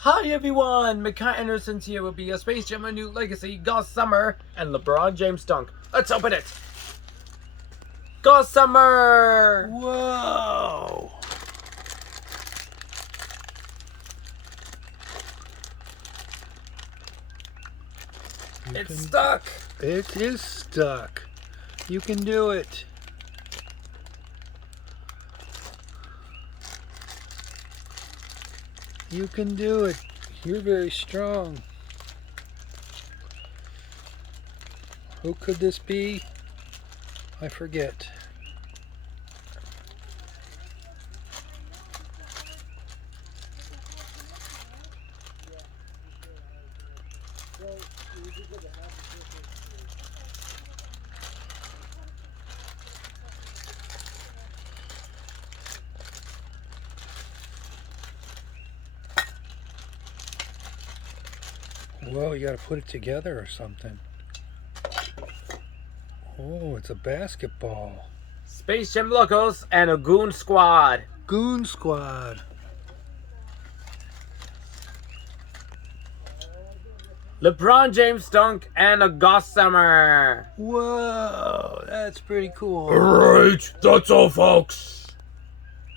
Hi everyone, Mackay Anderson's here with a Space Jam: A New Legacy, Gossamer, and LeBron James dunk. Let's open it! Gossamer! Whoa! It's stuck! It is stuck. You can do it. You can do it. You're very strong. Who could this be? I forget. Whoa, you gotta put it together or something. Oh, it's a basketball. Space Jam logos and a Goon Squad. Goon Squad. LeBron James dunk and a Gossamer. Whoa, that's pretty cool. Alright, that's all folks.